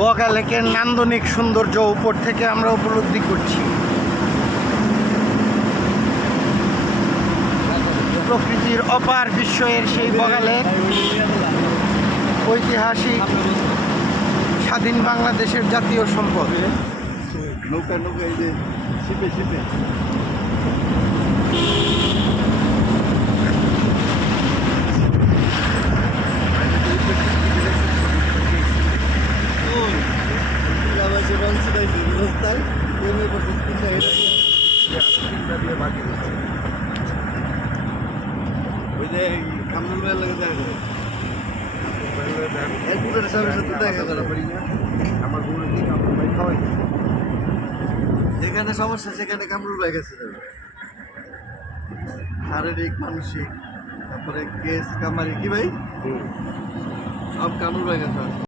বগা লেকের নান্দনিক সৌন্দর্য উপর থেকে আমরা উপলব্ধি করছি। প্রকৃতির অপার বিস্ময়ের সেই বগা লেক ঐতিহাসিক স্বাধীন বাংলাদেশের জাতীয় সম্পদ। নৌকা নৌকা এই যে শিপে শিপে ওই যে কামরুল ভাইয়ের লাগে দেখা করে এরপরের সাথে সাথে দেখা করা পারি না। আমার বউর কি কামরুল ভাই খাওয়াই যেখানে সমস্যা সেখানে কামরুল ভাই গেছে শারীরিক মানসিক তারপরে কেস কামারি কি ভাই সব কামরুল ভাই গেছে।